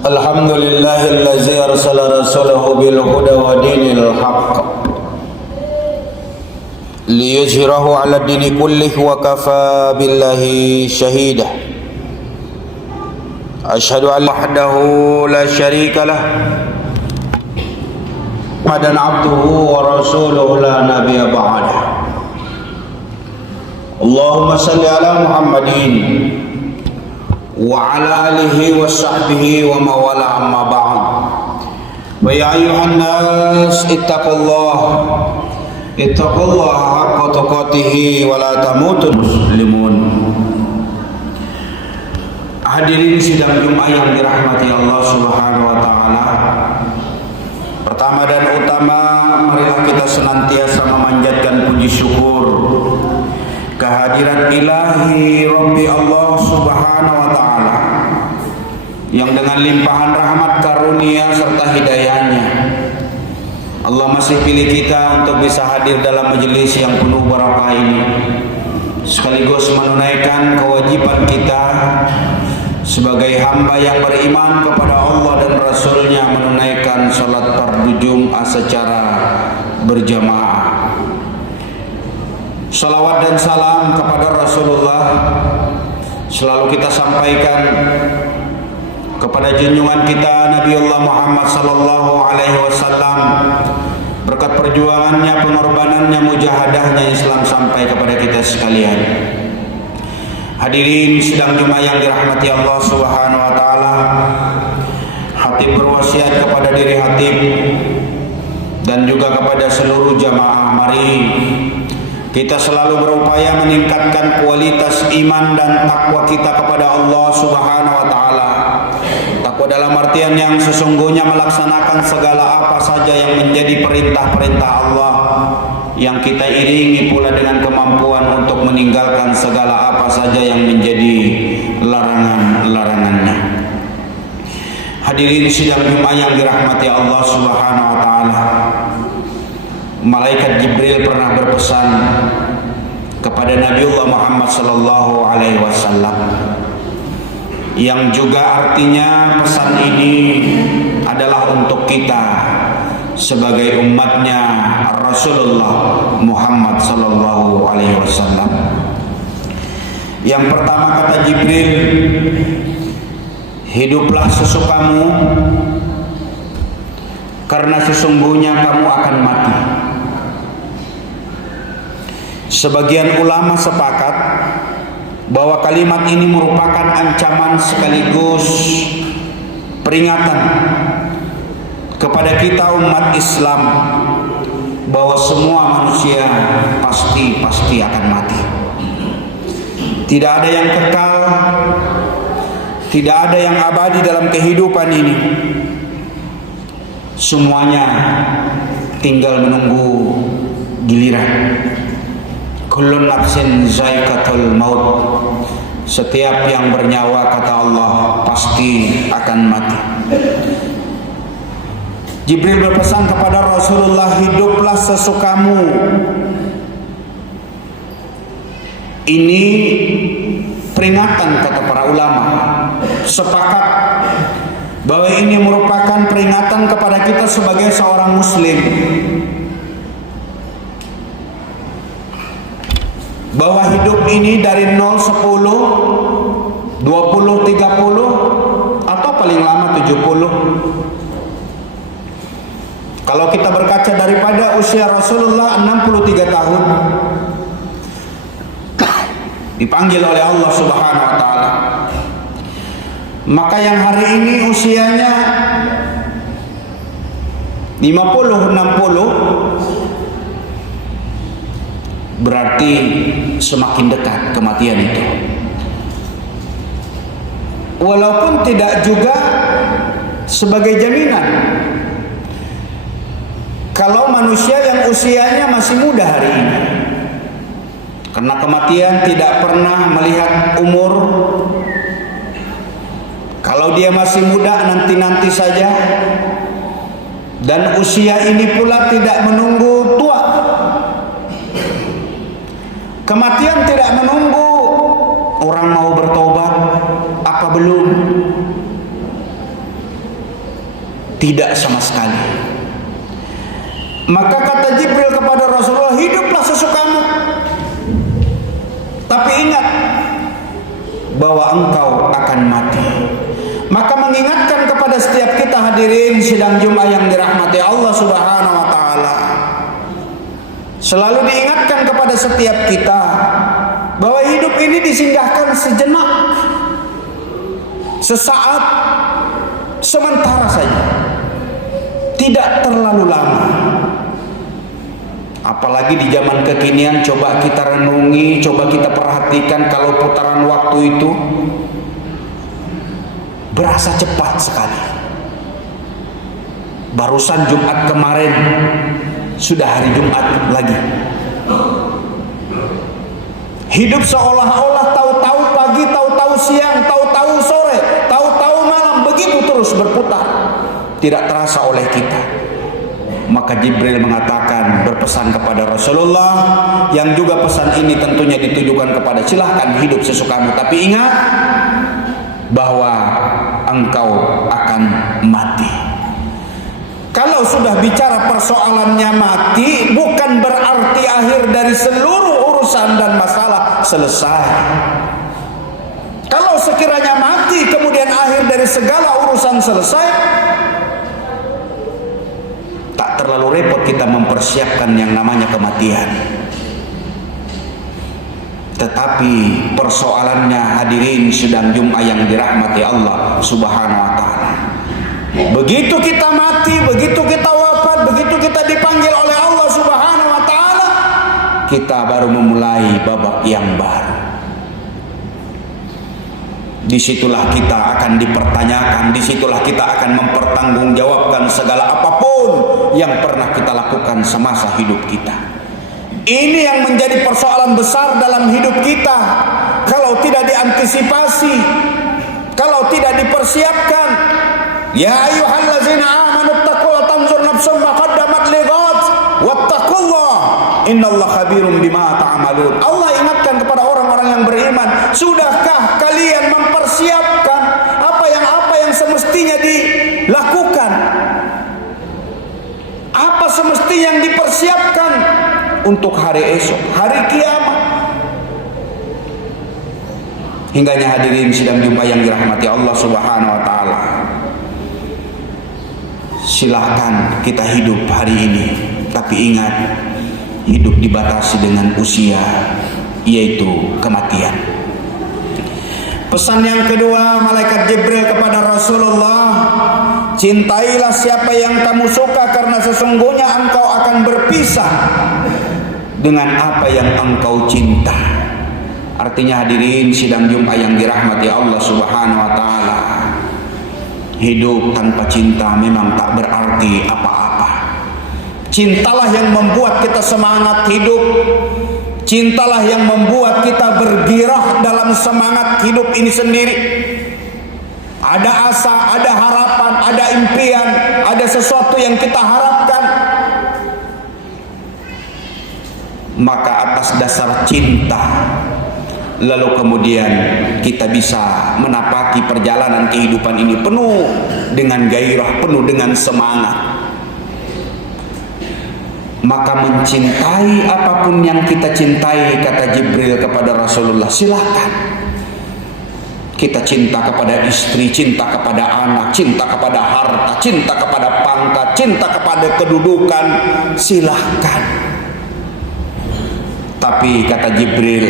Alhamdulillahillazi arsala rasulahu bil huda wa dinil haqq liyuzhirahu 'ala dini kullih wa kafa billahi shahida. Asyhadu an la wahdahu la syarika lah wa abduhu wa rasuluhu la nabiyya ba'dah. Allahumma salli ala Muhammadin wa ala alihi wa sahbihi wa mawala amma ba'd. Wa ya ayuhan nas ittaqullaha haqqa tuqatih wa la tamutun muslimun. Hadirin sidang Jumat yang dirahmati Allah Subhanahu wa taala. Pertama dan utama, marilah kita senantiasa memanjatkan puji syukur kehadiran ilahi Rabbi Allah Subhanahu wa ta'ala yang dengan limpahan rahmat karunia serta hidayahnya Allah masih pilih kita untuk bisa hadir dalam majelis yang penuh barakah ini, sekaligus menunaikan kewajiban kita sebagai hamba yang beriman kepada Allah dan Rasulnya, menunaikan salat fardu Jumat secara berjamaah. Salawat dan salam kepada Rasulullah selalu kita sampaikan kepada junjungan kita Nabiullah Muhammad sallallahu alaihi wasallam. Berkat perjuangannya, pengorbanannya, mujahadahnya, Islam sampai kepada kita sekalian. Hadirin sidang Jumat yang dirahmati Allah Subhanahu wa taala. Hatib berwasiat kepada diri hatib dan juga kepada seluruh jamaah, mari kita selalu berupaya meningkatkan kualitas iman dan takwa kita kepada Allah Subhanahu wa taala. Takwa dalam artian yang sesungguhnya melaksanakan segala apa saja yang menjadi perintah-perintah Allah, yang kita iringi pula dengan kemampuan untuk meninggalkan segala apa saja yang menjadi larangan-larangannya. Hadirin sidang Jumat yang dirahmati Allah Subhanahu wa taala. Malaikat Jibril pernah berpesan kepada Nabiullah Muhammad sallallahu alaihi wasallam, yang juga artinya pesan ini adalah untuk kita sebagai umatnya Rasulullah Muhammad sallallahu alaihi wasallam. Yang pertama kata Jibril, hiduplah sesukamu karena sesungguhnya kamu akan mati. Sebagian ulama sepakat bahwa kalimat ini merupakan ancaman sekaligus peringatan kepada kita umat Islam bahwa semua manusia pasti akan mati. Tidak ada yang kekal, tidak ada yang abadi dalam kehidupan ini. Semuanya tinggal menunggu giliran. Kullun nafsin zaikatul maut. Setiap yang bernyawa, kata Allah, pasti akan mati. Jibril berpesan kepada Rasulullah, hiduplah sesukamu. Ini peringatan, kata para ulama sepakat bahwa ini merupakan peringatan kepada kita sebagai seorang muslim, bahwa hidup ini dari 0, 10, 20, 30 atau paling lama 70. Kalau kita berkaca daripada usia Rasulullah 63 tahun, dipanggil oleh Allah Subhanahu wa taala. Maka yang hari ini usianya 50, 60, berarti semakin dekat kematian itu. Walaupun tidak juga sebagai jaminan. Kalau manusia yang usianya masih muda hari ini, karena kematian tidak pernah melihat umur. Kalau dia masih muda, nanti-nanti saja. Dan usia ini pula tidak menunggu tua. Kematian tidak menunggu orang mau bertobat apa belum. Tidak sama sekali. Maka kata Jibril kepada Rasulullah, hiduplah sesukamu, tapi ingat bahwa engkau akan mati. Maka mengingatkan kepada setiap kita hadirin sidang Jumat yang dirahmati Allah Subhanahu wa taala, selalu diingatkan kepada setiap kita bahwa hidup ini disinggahkan sejenak, sesaat, sementara saja, tidak terlalu lama. Apalagi di zaman kekinian, coba kita renungi, coba kita perhatikan, kalau putaran waktu itu berasa cepat sekali. Barusan Jumat kemarin, sudah hari Jumat lagi. Hidup seolah-olah tahu-tahu pagi, tahu-tahu siang, tahu-tahu sore, tahu-tahu malam, begitu terus berputar, tidak terasa oleh kita. Maka Jibril mengatakan, berpesan kepada Rasulullah, yang juga pesan ini tentunya ditujukan kepada silahkan hidup sesukamu, tapi ingat bahwa engkau akan mati. Kalau sudah bicara persoalannya mati, bukan berarti akhir dari seluruh urusan dan masalah selesai. Kalau sekiranya mati kemudian akhir dari segala urusan selesai, tak terlalu repot kita mempersiapkan yang namanya kematian. Tetapi persoalannya hadirin sidang Jumat yang dirahmati Allah Subhanahu wa taala, begitu kita mati, begitu kita wafat, begitu kita dipanggil oleh Allah Subhanahu wa taala, kita baru memulai babak yang baru. Disitulah kita akan dipertanyakan, disitulah kita akan mempertanggungjawabkan segala apapun yang pernah kita lakukan semasa hidup kita. Ini yang menjadi persoalan besar dalam hidup kita. Kalau tidak diantisipasi, kalau tidak dipersiapkan, ya ayyuhallazina amanu taqullaha tanzur nafsum ma qaddamat lighad wattaqullah innallaha khabirum bima ta'malun. Allah ingatkan kepada orang-orang yang beriman, sudahkah kalian mempersiapkan apa yang semestinya dilakukan? Apa semestinya yang dipersiapkan untuk hari esok, hari kiamat? Hingganya hadirin sidang Jumat yang dirahmati Allah Subhanahu wa taala, silahkan kita hidup hari ini, tapi ingat, hidup dibatasi dengan usia, yaitu kematian. Pesan yang kedua malaikat Jibril kepada Rasulullah, cintailah siapa yang kamu suka, karena sesungguhnya engkau akan berpisah dengan apa yang engkau cinta. Artinya hadirin sidang Jumat yang dirahmati Allah Subhanahu wa taala, hidup tanpa cinta memang tak berarti apa-apa. Cintalah yang membuat kita semangat hidup. Cintalah yang membuat kita bergirah dalam semangat hidup ini sendiri. Ada asa, ada harapan, ada impian, ada sesuatu yang kita harapkan. Maka atas dasar cinta, lalu kemudian kita bisa menapaki perjalanan kehidupan ini penuh dengan gairah, penuh dengan semangat. Maka mencintai apapun yang kita cintai, kata Jibril kepada Rasulullah, silakan. Kita cinta kepada istri, cinta kepada anak, cinta kepada harta, cinta kepada pangkat, cinta kepada kedudukan, silahkan. Tapi kata Jibril,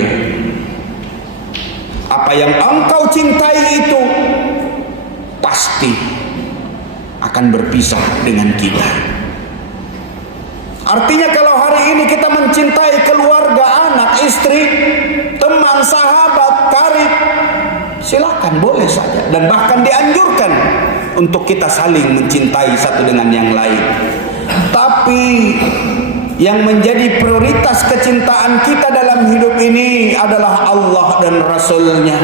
apa yang engkau cintai itu pasti akan berpisah dengan kita. Artinya kalau hari ini kita mencintai keluarga, anak, istri, teman, sahabat, karib, silakan, boleh saja, dan bahkan dianjurkan untuk kita saling mencintai satu dengan yang lain. Tapi yang menjadi prioritas kecintaan kita dalam hidup ini adalah Allah dan Rasul-Nya.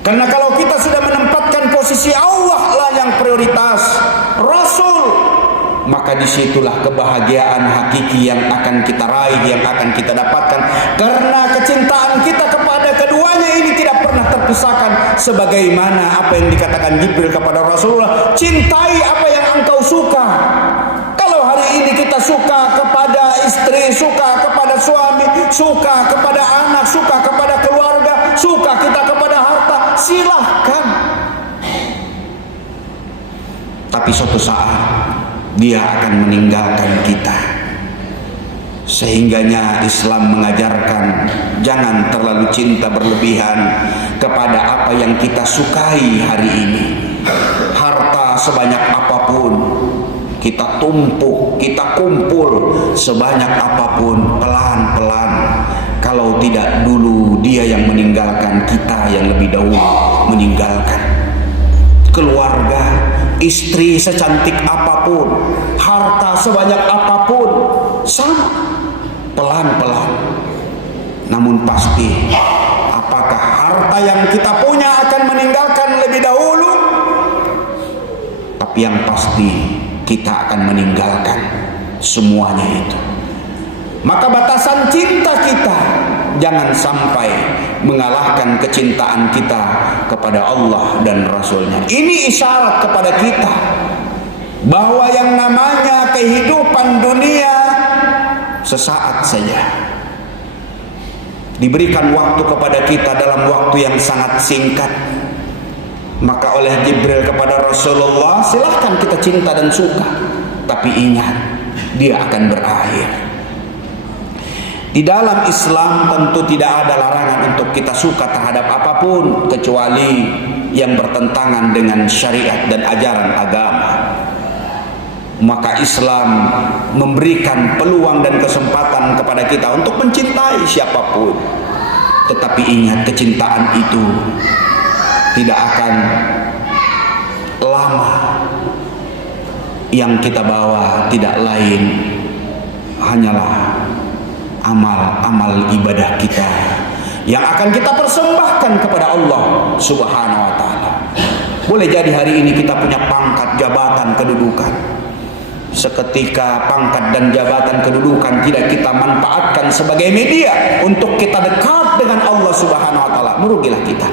Karena kalau kita sudah menempatkan posisi Allah lah yang prioritas, Rasul, maka disitulah kebahagiaan hakiki yang akan kita raih, yang akan kita dapatkan. Karena kecintaan kita kepada keduanya ini tidak pernah pernah terpisahkan, sebagaimana apa yang dikatakan Jibril kepada Rasulullah, cintai apa yang engkau suka. Kalau hari ini kita suka kepada istri, suka kepada suami, suka kepada anak, suka kepada keluarga, suka kita kepada harta, silahkan. Tapi suatu saat dia akan meninggalkan kita. Sehingganya Islam mengajarkan jangan terlalu cinta berlebihan kepada apa yang kita sukai hari ini. Harta sebanyak apapun kita tumpuk, kita kumpul sebanyak apapun, pelan-pelan, kalau tidak dulu dia yang meninggalkan, kita yang lebih dahulu meninggalkan. Keluarga, istri secantik apapun, harta sebanyak apapun, sama, pelan-pelan. Namun pasti, apakah harta yang kita punya akan meninggalkan lebih dahulu? Tapi yang pasti kita akan meninggalkan semuanya itu. Maka batasan cinta kita jangan sampai mengalahkan kecintaan kita kepada Allah dan Rasulnya. Ini isyarat kepada kita bahwa yang namanya kehidupan dunia sesaat saja. Diberikan waktu kepada kita dalam waktu yang sangat singkat. Maka oleh Jibril kepada Rasulullah, silahkan kita cinta dan suka, tapi ingat, dia akan berakhir. Di dalam Islam tentu tidak ada larangan untuk kita suka terhadap apapun kecuali yang bertentangan dengan syariat dan ajaran agama. Maka Islam memberikan peluang dan kesempatan kepada kita untuk mencintai siapapun. Tetapi ingat, kecintaan itu tidak akan lama. Yang kita bawa tidak lain hanyalah amal-amal ibadah kita yang akan kita persembahkan kepada Allah Subhanahu wa ta'ala. Boleh jadi hari ini kita punya pangkat, jabatan, kedudukan. Seketika pangkat dan jabatan kedudukan tidak kita manfaatkan sebagai media untuk kita dekat dengan Allah Subhanahu wa ta'ala, merugilah kita.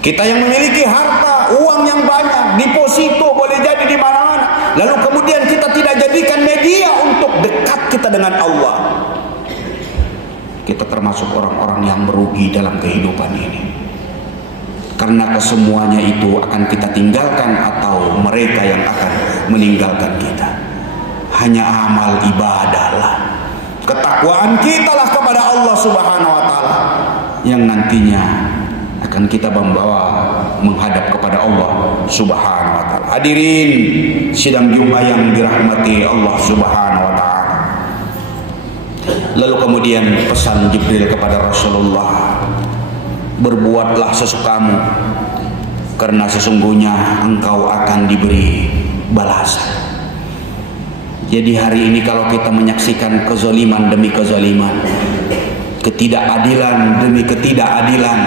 Kita yang memiliki harta, uang yang banyak, deposito boleh jadi di mana-mana, lalu kemudian kita tidak jadikan media untuk dekat kita dengan Allah, kita termasuk orang-orang yang merugi dalam kehidupan ini. Karena kesemuanya itu akan kita tinggalkan atau mereka yang akan meninggalkan kita. Hanya amal ibadahlah, ketakwaan kita lah kepada Allah Subhanahu wa ta'ala yang nantinya akan kita membawa menghadap kepada Allah Subhanahu wa ta'ala. Hadirin sidang Jumat yang dirahmati Allah Subhanahu wa ta'ala. Lalu kemudian pesan Jibril kepada Rasulullah, berbuatlah sesukamu, karena sesungguhnya engkau akan diberi balasan. Jadi hari ini kalau kita menyaksikan kezaliman demi kezaliman, ketidakadilan demi ketidakadilan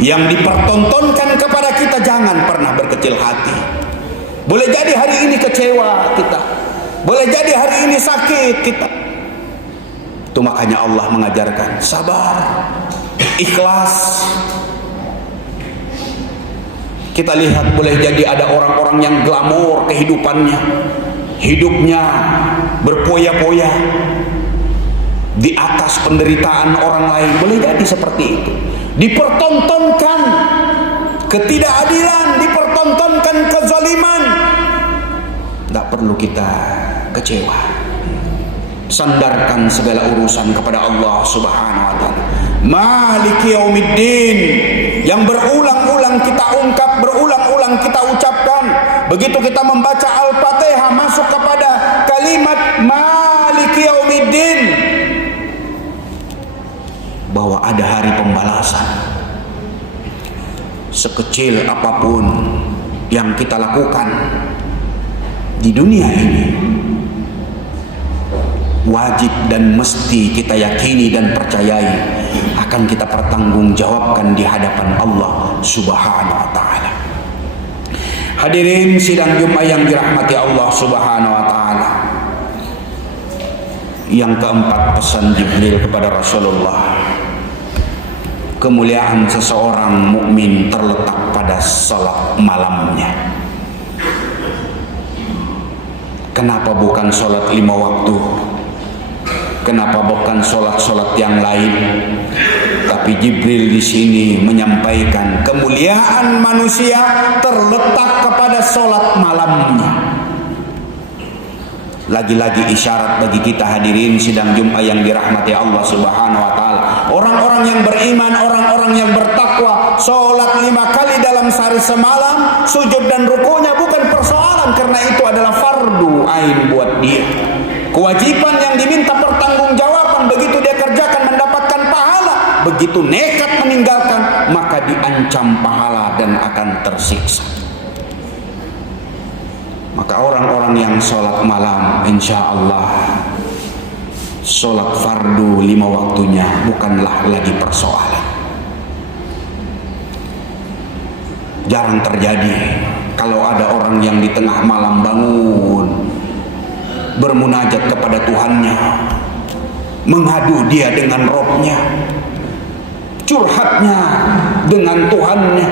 yang dipertontonkan kepada kita, jangan pernah berkecil hati. Boleh jadi hari ini kecewa kita, boleh jadi hari ini sakit kita. Itu makanya Allah mengajarkan sabar, ikhlas. Kita lihat boleh jadi ada orang-orang yang glamor kehidupannya, hidupnya berpoya-poya di atas penderitaan orang lain. Boleh jadi seperti itu. Dipertontonkan ketidakadilan, dipertontonkan kezaliman. Tidak perlu kita kecewa. Sandarkan segala urusan kepada Allah Subhanahu wa ta'ala. Maliki yaumiddin, yang berulang-ulang kita ungkap, berulang-ulang kita ucapkan. Begitu kita membaca Al-Fatihah masuk kepada kalimat Maliki yaumiddin, bahwa ada hari pembalasan. Sekecil apapun yang kita lakukan di dunia ini, wajib dan mesti kita yakini dan percayai akan kita pertanggungjawabkan di hadapan Allah Subhanahu wa ta'ala. Hadirin sidang Jumat yang dirahmati Allah Subhanahu wa ta'ala. Yang keempat, pesan Jibril kepada Rasulullah, kemuliaan seseorang mukmin terletak pada salat malamnya. Kenapa bukan salat 5 waktu? Kenapa bukan salat-salat yang lain? Tapi Jibril di sini menyampaikan kemuliaan manusia terletak kepada salat malamnya. Lagi-lagi isyarat bagi kita hadirin sidang Jumat yang dirahmati Allah Subhanahu wa taala. Orang-orang yang beriman, orang-orang yang bertakwa, salat 5 kali dalam sehari semalam, sujud dan rukunya bukan persoalan karena itu adalah fardu ain buat dia. Kewajiban yang diminta pertanggungjawaban, begitu dia kerjakan mendapatkan pahala, begitu nekat meninggalkan maka diancam pahala dan akan tersiksa. Maka orang-orang yang sholat malam insya Allah sholat fardu 5 waktunya bukanlah lagi persoalan. Jarang terjadi kalau ada orang yang di tengah malam bangun bermunajat kepada Tuhannya, mengadu dia dengan Robnya, curhatnya dengan Tuhannya.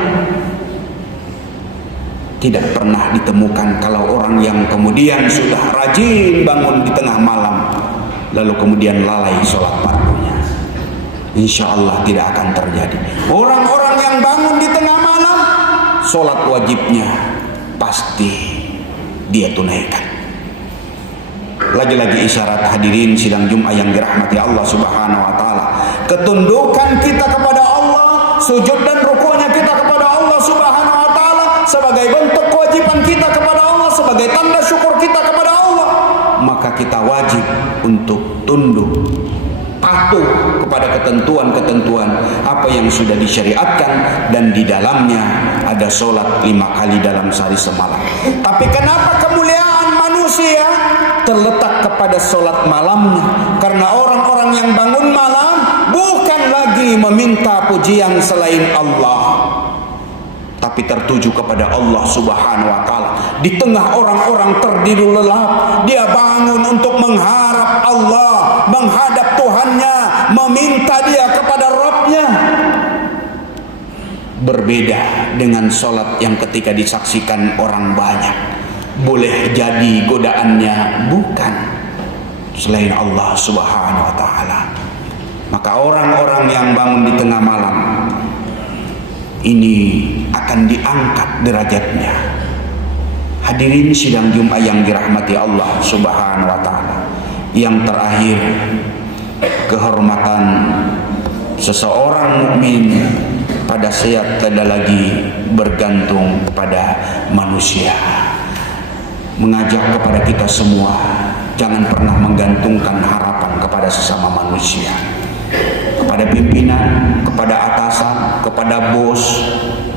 Tidak pernah ditemukan kalau orang yang kemudian sudah rajin bangun di tengah malam lalu kemudian lalai sholat fardunya. Insya Allah tidak akan terjadi. Orang-orang yang bangun di tengah malam sholat wajibnya pasti dia tunaikan. Lagi-lagi isyarat hadirin sidang Jumat yang dirahmati Allah Subhanahu wa taala. Ketundukan kita kepada Allah, sujud dan rukunya kita kepada Allah Subhanahu wa taala sebagai bentuk kewajiban kita kepada Allah, sebagai tanda syukur kita kepada Allah, maka kita wajib untuk tunduk, patuh kepada ketentuan-ketentuan apa yang sudah disyariatkan dan di dalamnya ada sholat 5 kali dalam sehari semalam. Tapi kenapa kemuliaan manusia terletak kepada sholat malamnya? Karena orang-orang yang bangun malam bukan lagi meminta pujian selain Allah, tapi tertuju kepada Allah Subhanahu wa taala. Di tengah orang-orang tertidur lelap, dia bangun untuk mengharap Allah, menghadap Tuhannya, meminta dia kepada Rabbnya. Berbeda dengan sholat yang ketika disaksikan orang banyak, boleh jadi godaannya bukan selain Allah Subhanahu wa taala. Maka orang-orang yang bangun di tengah malam ini akan diangkat derajatnya. Hadirin sidang Jumat yang dirahmati Allah Subhanahu wa taala. Yang terakhir, kehormatan seseorang mukmin pada saat tidak lagi bergantung pada manusia. Mengajak kepada kita semua jangan pernah menggantungkan harapan kepada sesama manusia, kepada pimpinan, kepada atasan, kepada bos.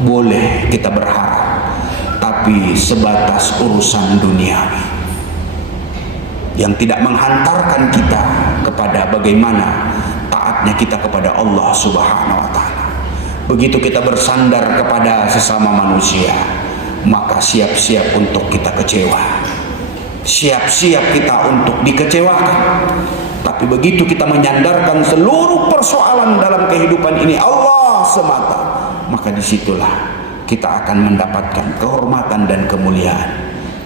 Boleh kita berharap, tapi sebatas urusan duniawi yang tidak menghantarkan kita kepada bagaimana taatnya kita kepada Allah Subhanahu wa taala. Begitu kita bersandar kepada sesama manusia, maka siap-siap untuk kita kecewa, siap-siap kita untuk dikecewakan. Tapi begitu kita menyandarkan seluruh persoalan dalam kehidupan ini Allah semata, maka disitulah kita akan mendapatkan kehormatan dan kemuliaan.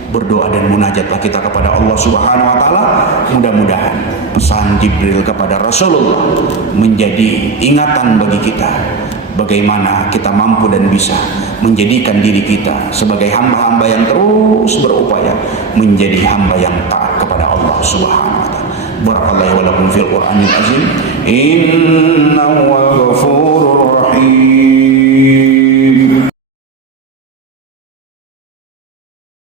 Berdoa dan munajatlah kita kepada Allah Subhanahu wa taala. Mudah-mudahan pesan Jibril kepada Rasulullah menjadi ingatan bagi kita, bagaimana kita mampu dan bisa menjadikan diri kita sebagai hamba-hamba yang terus berupaya menjadi hamba yang taat kepada Allah Subhanahu wa taala. Barakallahu wa lakum fil Qur'anil azim. Innahu ghafurur rahim.